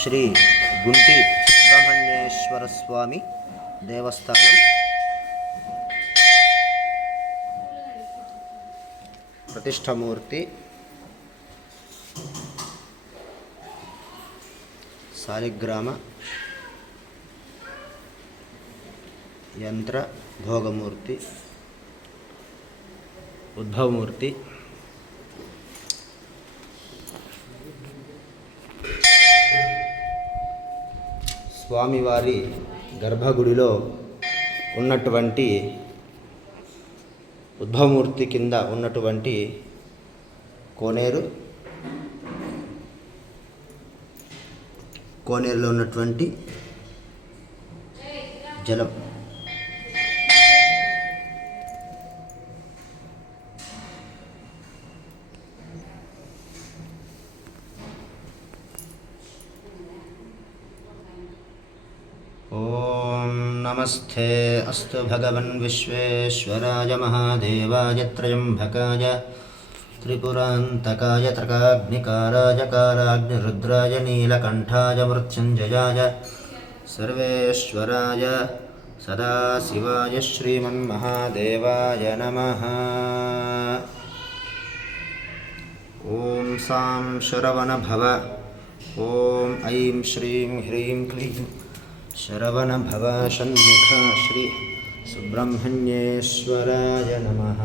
శ్రీ గుంటి సుబ్రహ్మణ్యేశ్వర స్వామి దేవస్థానం ప్రతిష్టమూర్తి సాలిగ్రామ యంత్ర భోగమూర్తి ఉద్భవమూర్తి స్వామివారి గర్భగుడిలో ఉన్నటువంటి ఉద్భవమూర్తి కింద ఉన్నటువంటి కోనేరులో ఉన్నటువంటి జలం ఓం నమస్తే అస్తు భగవన్ విశ్వేశ్వరాయ మహాదేవాయ త్రయంబకాయ త్రిపురాంతకాయ త్రకాగ్నికారాయ కారాగ్నిరుద్రాయ నీలకంఠాయ మృత్యుంజయాయ సర్వేశ్వరాయ సదాశివాయ శ్రీమన్మహాదేవాయ నమః. ఓం సాం శరవణభవ. ఓం ఐం శ్రీం హ్రీం క్లీం శరవణభవ షణ్ముఖ శ్రీ సుబ్రహ్మణ్యేశ్వరాయ నమః.